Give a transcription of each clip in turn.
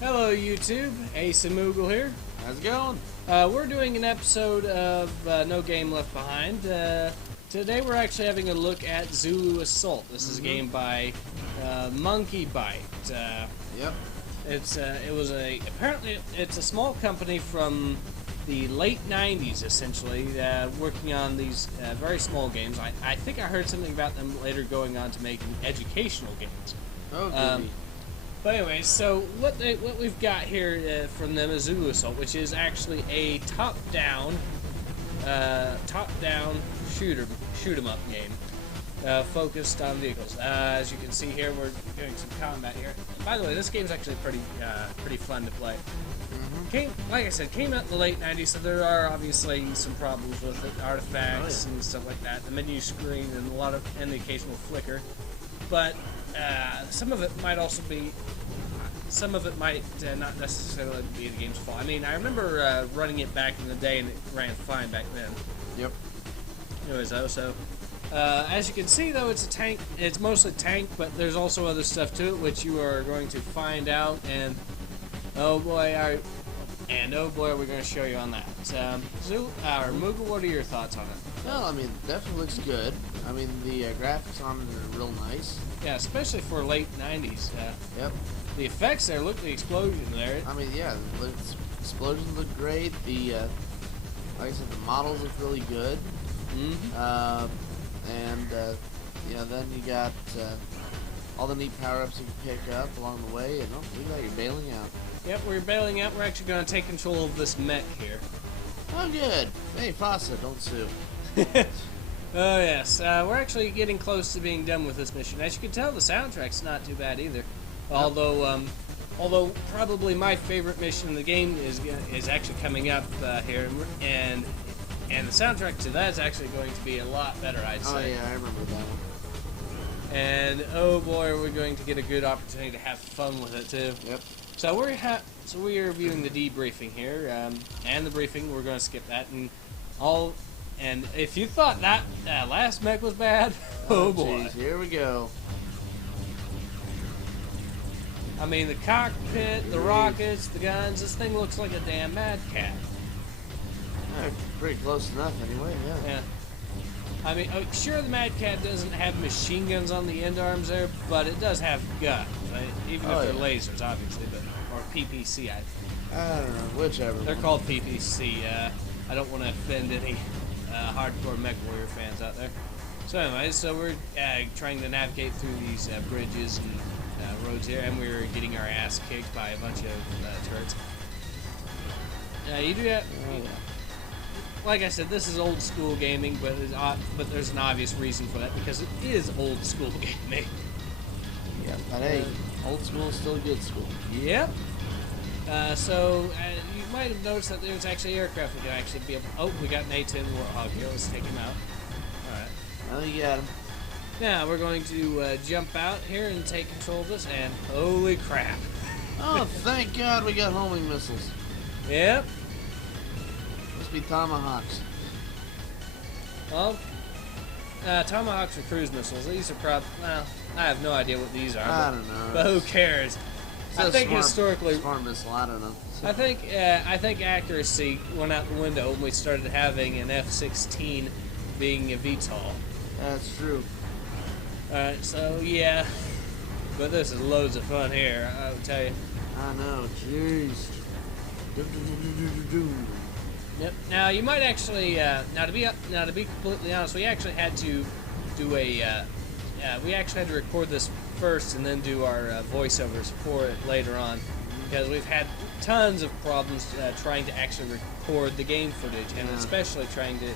Hello YouTube, Ace and Moogle here. How's it going? We're doing an episode of No Game Left Behind. Today we're actually having a look at Zulu Assault. This is a game by Monkey Bite. Yep. Apparently it's a small company from the late 90s, essentially, working on these very small games. I think I heard something about them later going on to making educational games. Oh, goody. But anyway, so what we've got here from them is Zulu Assault, which is actually a top-down shoot 'em up game focused on vehicles. As you can see here, we're doing some combat here. By the way, this game's actually pretty fun to play. Like I said, came out in the late 90s, so there are obviously some problems with it, artifacts and stuff like that, the menu screen and the occasional flicker. But some of it might not necessarily be the game's fault. I mean, I remember running it back in the day, and it ran fine back then. Yep. Anyways, though, as you can see, though, it's a tank. It's mostly tank, but there's also other stuff to it, which you are going to find out. And oh boy, are we going to show you on that. Zulu or Moogle, what are your thoughts on it? Well, I mean, it definitely looks good. I mean, the graphics on it are real nice. Yeah, especially for late 90s. Yep. The effects there, look at the explosion there. I mean, yeah, the explosions look great. The, like I said, the models look really good. Then you got all the neat power-ups you can pick up along the way, and look at that, you're bailing out. Yep, we're bailing out. We're actually going to take control of this mech here. Oh, good. Hey, Fawcett, don't sue. Oh, yes. We're actually getting close to being done with this mission. As you can tell, the soundtrack's not too bad either. Although probably my favorite mission in the game is actually coming up here, and the soundtrack to that is actually going to be a lot better, I'd say. Oh, yeah, I remember that one. And oh boy, are we going to get a good opportunity to have fun with it too. Yep. So we are viewing the debriefing here, and the briefing. We're going to skip that and if you thought that last mech was bad, oh boy. Geez, here we go. I mean, the cockpit, the rockets, the guns. This thing looks like a damn Mad Cat. Pretty close enough, anyway. Yeah. I mean, sure, the Mad Cat doesn't have machine guns on the end arms there, but it does have guns, right? Even if they're lasers, obviously, or PPC. I don't know, whichever. They're called PPC. I don't want to offend any hardcore Mech Warrior fans out there. So anyways, we're trying to navigate through these bridges and roads here, and we're getting our ass kicked by a bunch of turrets. You do that. Like I said, this is old school gaming, but there's an obvious reason for that, because it is old school gaming. Yeah, but hey, old school is still good school. Yep. You might have noticed that there's actually aircraft we can actually be able. Oh, we got an A-10 Warthog here. Let's take him out. All right. Oh, you got him. Now we're going to jump out here and take control of this, and holy crap! Oh, thank God we got homing missiles. Yep. Must be Tomahawks. Well, Tomahawks are cruise missiles. These are well, I have no idea what these are. I don't know. But who cares? I think historically, smart missile. I don't know. I think accuracy went out the window when we started having an F-16 being a VTOL. That's true. Alright, so yeah, but this is loads of fun here, I would tell you. I know, jeez. Yep. Now you might actually, now to be completely honest, we actually had to do we actually had to record this first and then do our voiceovers for it later on, because we've had tons of problems trying to actually record the game footage, and especially trying to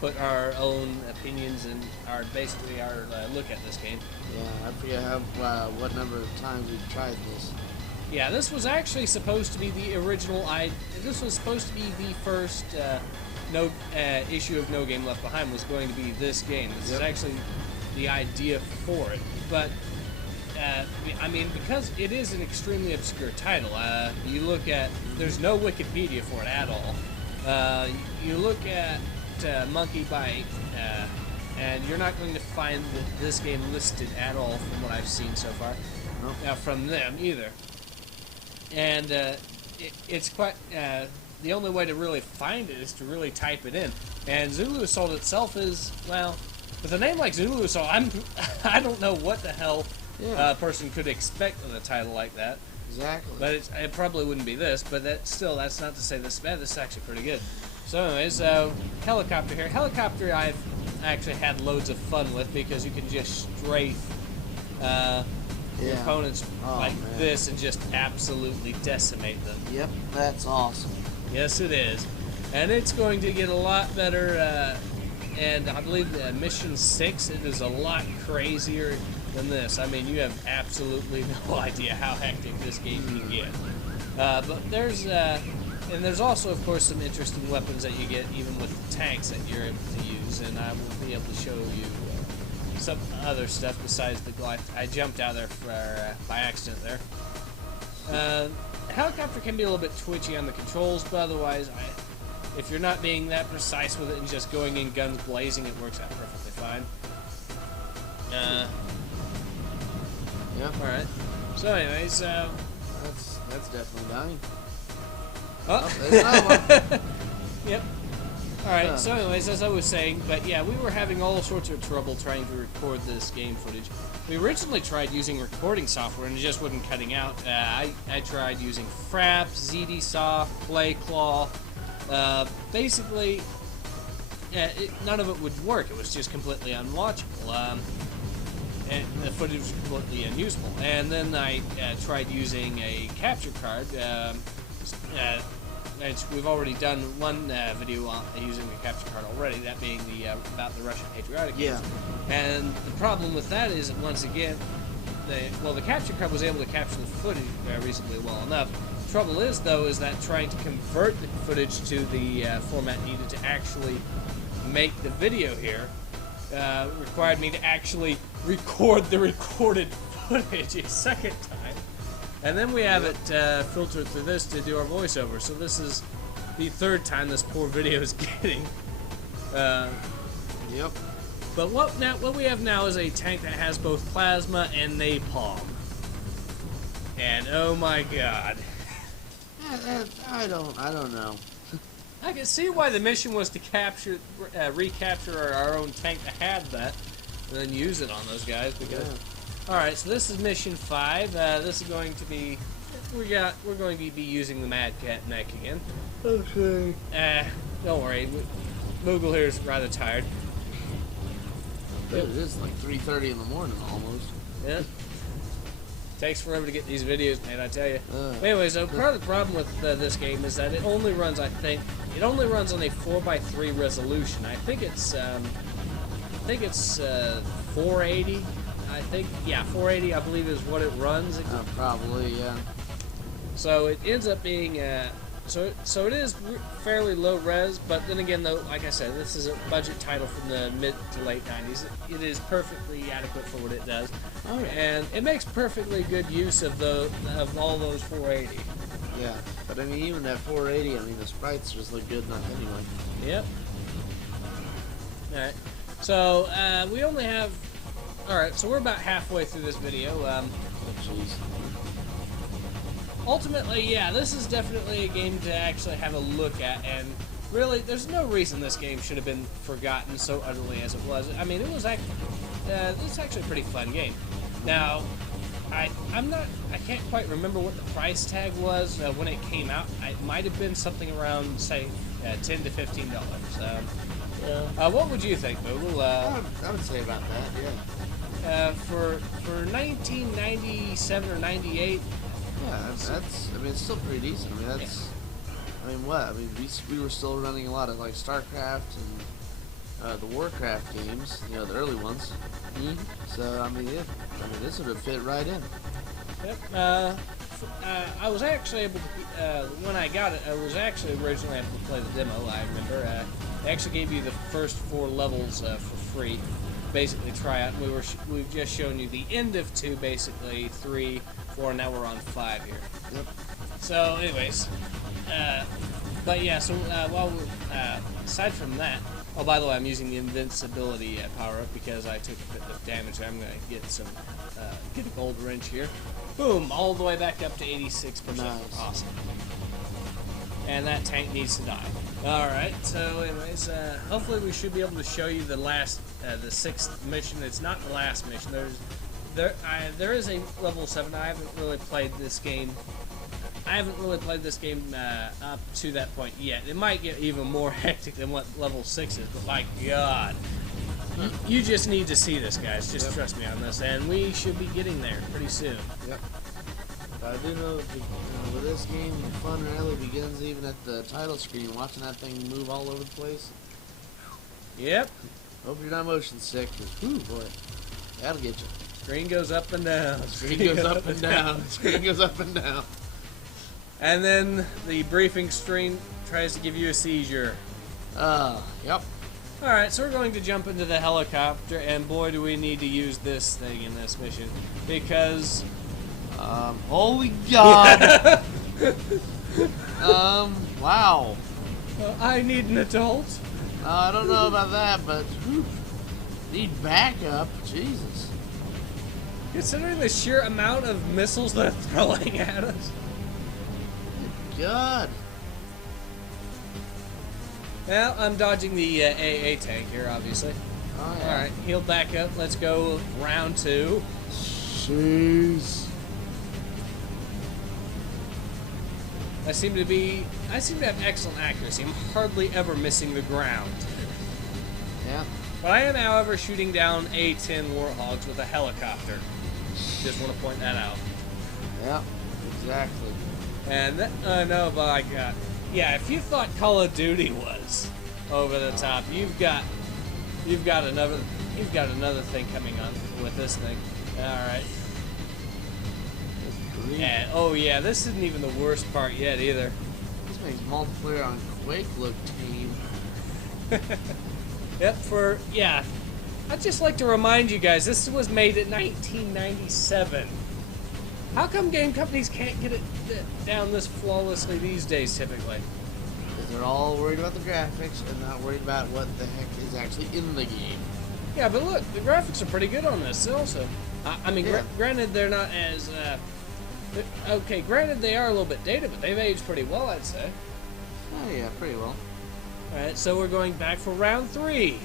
put our own opinions and our look at this game. Yeah, I forget what number of times we've tried this. Yeah, this was actually supposed to be the original. This was supposed to be the first issue of No Game Left Behind was going to be this game. This is actually the idea for it, but I mean, because it is an extremely obscure title. You look at there's no Wikipedia for it at all. You look at Monkey Bite, and you're not going to find this game listed at all from what I've seen so far. Nope. From them either. and it's quite. The only way to really find it is to really type it in. And Zulu Assault itself is, well, with a name like Zulu Assault, I don't know what the hell a person could expect with a title like that. Exactly. But it probably wouldn't be this, but that's not to say this is bad. This is actually pretty good. So anyways, helicopter here. Helicopter I've actually had loads of fun with because you can just strafe opponents like this and just absolutely decimate them. Yep, that's awesome. Yes, it is. And it's going to get a lot better, and I believe Mission 6, it is a lot crazier than this. I mean, you have absolutely no idea how hectic this game can get. But there's also, of course, some interesting weapons that you get even with the tanks that you're able to use, and I will be able to show you some other stuff besides the glide. I jumped out there by accident there. The helicopter can be a little bit twitchy on the controls, but otherwise, if you're not being that precise with it and just going in guns blazing, it works out perfectly fine. Yep. Alright. So anyways, that's definitely dying. Oh, there's another one. Yep. Alright, so anyways, as I was saying, but yeah, we were having all sorts of trouble trying to record this game footage. We originally tried using recording software and it just wasn't cutting out. I tried using Fraps, ZDSoft, PlayClaw. Basically, none of it would work. It was just completely unwatchable. And the footage was completely unusable. And then I tried using a capture card. We've already done one video on using a capture card already, that being about the Russian patriotic games. And the problem with that is, once again, the capture card was able to capture the footage reasonably well enough. The trouble is, though, is that trying to convert the footage to the format needed to actually make the video here required me to actually record the recorded footage a second time. And then we have it filtered through this to do our voiceover. So this is the third time this poor video is getting. Yep. But what we have now is a tank that has both plasma and napalm. And oh my god. I don't know. I can see why the mission was to recapture our own tank that had that, and then use it on those guys. Because Alright, so this is mission 5. This is going to be... We're going to be using the Mad Cat mech again. Okay. Don't worry. Moogle here is rather tired. It is like 3:30 in the morning almost. Yeah. Takes forever to get these videos made, I tell you. Anyways, so part of the problem with this game is that it only runs, I think, it only runs on a 4:3 resolution. I think it's 480. I think, yeah, 480, I believe, is what it runs. Probably, yeah. So it ends up being, so it is fairly low res, but then again, though, like I said, this is a budget title from the mid to late 90s. It is perfectly adequate for what it does, and it makes perfectly good use of all those 480. Yeah, but I mean, even that 480, I mean, the sprites just look good enough anyway. Yep. All right. So we only have. Alright, so we're about halfway through this video. Ultimately, yeah, this is definitely a game to actually have a look at, and really, there's no reason this game should have been forgotten so utterly as it was. I mean, it's actually a pretty fun game. Now, I can't quite remember what the price tag was when it came out. It might have been something around, say, $10 to $15. What would you think, Moogle? I would say about that, yeah. For 1997 or 98. Yeah, that's. I mean, it's still pretty decent. I mean, that's. I mean, what? I mean, we were still running a lot of like StarCraft and the Warcraft games. You know, the early ones. So I mean, yeah. I mean, this would have fit right in. Yep. I was actually able to. When I got it, I was actually originally able to play the demo. I remember. They actually gave you the first 4 levels for free. Basically try out. We've just shown you the end of 2, basically 3, 4. Now we're on 5 here. Yep. So, anyways, but yeah. So while aside from that, Oh, by the way, I'm using the invincibility power-up because I took a bit of damage. I'm going to get some, get a gold wrench here. Boom, all the way back up to 86%. Nice. Awesome. And that tank needs to die. Alright, so anyways, hopefully we should be able to show you the last, the 6th mission. It's not the last mission. There is a level 7. I haven't really played this game. Up to that point yet. It might get even more hectic than what level 6 is, but my god. You just need to see this, guys. Just trust me on this, and we should be getting there pretty soon. Yep. I do know that with this game, the fun really begins even at the title screen, watching that thing move all over the place. Yep. Hope you're not motion sick, 'cause, whew, boy, that'll get you. Screen goes up and down. Screen goes up and down. Screen goes up and down. And then the briefing screen tries to give you a seizure. Yep. Alright, so we're going to jump into the helicopter, and boy do we need to use this thing in this mission. Because... holy god! Wow. I need an adult. I don't know about that, but... whew, need backup? Jesus. Considering the sheer amount of missiles they're throwing at us. God. Well, I'm dodging the AA tank here, obviously. Oh, yeah. Alright, heal back up. Let's go round 2. Jeez. I seem to have excellent accuracy. I'm hardly ever missing the ground. Yeah. But I am, however, shooting down A-10 Warthogs with a helicopter. Just want to point that out. Yeah, exactly. And that, no, by God. Yeah, if you thought Call of Duty was over the top, you've got another thing coming on with this thing. All right. And oh yeah, this isn't even the worst part yet either. This makes multiplayer on Quake look tame. Yep. I'd just like to remind you guys, this was made in 1997. How come game companies can't get it down this flawlessly these days, typically? Because they're all worried about the graphics and not worried about what the heck is actually in the game. Yeah, but look, the graphics are pretty good on this also. I mean, Yeah. granted, they're not as... okay, granted, they are a little bit dated, but they've aged pretty well, I'd say. Oh yeah, pretty well. Alright, so we're going back for round 3.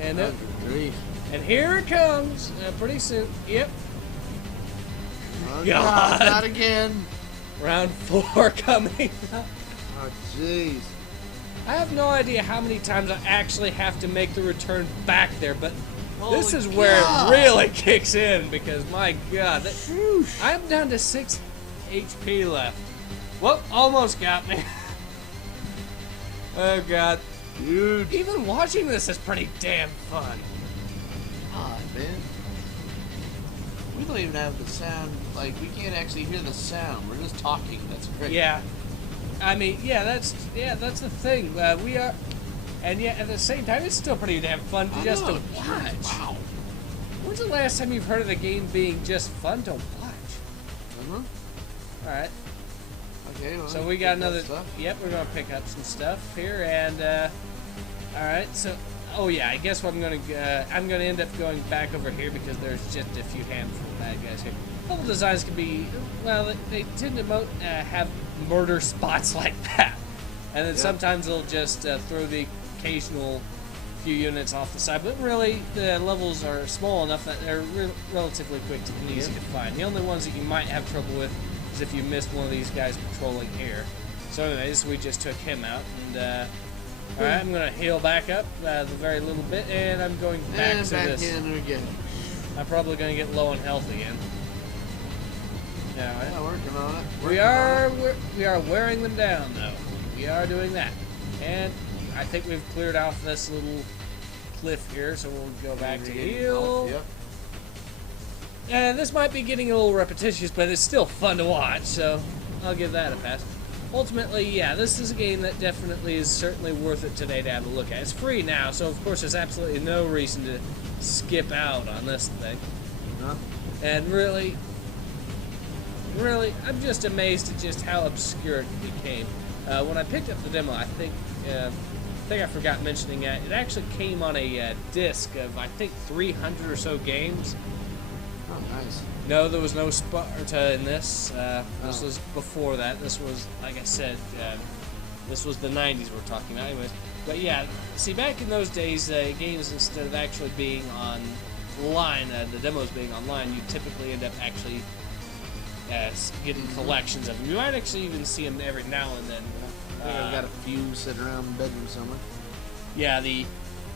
And, Good grief. and here it comes, pretty soon. Yep. Oh, God. God, not again. Round 4 coming. Oh, jeez. I have no idea how many times I actually have to make the return back there, but this Holy is where God. it really kicks in, because my God, I'm down to 6 HP left. Well, almost got me. Oh God. Dude. Even watching this is pretty damn fun. God, man. We don't even have the sound, like, we can't actually hear the sound. We're just talking. That's great. Yeah. I mean, that's the thing. We are, and yet at the same time, it's still pretty damn fun just to watch. Wow. When's the last time you've heard of the game being just fun to watch? All right. Okay. Well, So we got pick up another. stuff. Yep, we're gonna pick up some stuff here, and all right. So, oh yeah, I guess what I'm gonna end up going back over here because there's just a few handful of bad guys here. Level designs can be, well, they tend to have murder spots like that, and then sometimes they'll just throw the occasional few units off the side. But really, the levels are small enough that they're relatively quick and easy to find. The only ones that you might have trouble with is if you missed one of these guys patrolling here. So anyways, we just took him out, and alright, I'm gonna heal back up the very little bit, and I'm going back And to back this. in again. I'm probably gonna get low on health again. Yeah, working on it. We are wearing them down though. We are doing that, and I think we've cleared off this little cliff here, so we'll go back to heal. Yep. And this might be getting a little repetitious, but it's still fun to watch, so I'll give that a pass. Ultimately, yeah, this is a game that definitely is certainly worth it today to have a look at. It's free now, so of course there's absolutely no reason to skip out on this thing. No. And really, I'm just amazed at just how obscure it became. When I picked up the demo, I think think I forgot mentioning it actually came on a disc of, I think, 300 or so games. Oh, nice. No, there was no Sparta in this. This was before that. This was, like I said, this was the 90s we're talking about. Anyways, but yeah, see, back in those days, games, instead of actually being online, the demos being online, you typically end up actually getting collections of them. You might actually even see them every now and then. I've got a few sitting around the bedroom somewhere. Yeah, the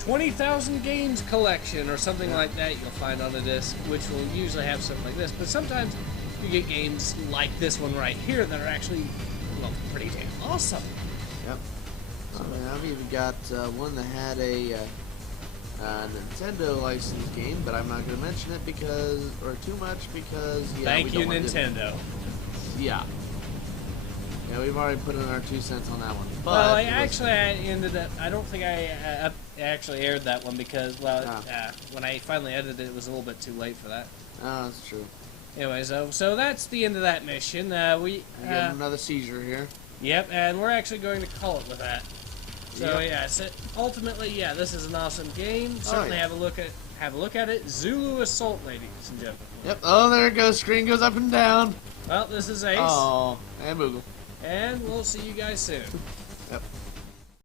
20,000 games collection or something like that you'll find on a disc, which will usually have something like this. But sometimes you get games like this one right here that are actually, well, pretty damn awesome. Yep. I mean, I've even got one that had a Nintendo licensed game, but I'm not going to mention it because, or too much because, yeah. Thank you, Nintendo. Yeah. Yeah, we've already put in our 2 cents on that one. But well, I ended up. I don't think I actually aired that one because, well, when I finally edited it, it was a little bit too late for that. Oh, that's true. Anyways, so that's the end of that mission. We get another seizure here. Yep, and we're actually going to call it with that. So yeah, so ultimately, yeah, this is an awesome game. Certainly have a look at it. Zulu Assault, ladies and gentlemen. Yep. Oh, there it goes. Screen goes up and down. Well, this is Ace. Oh, and Moogle. And we'll see you guys soon. Yep.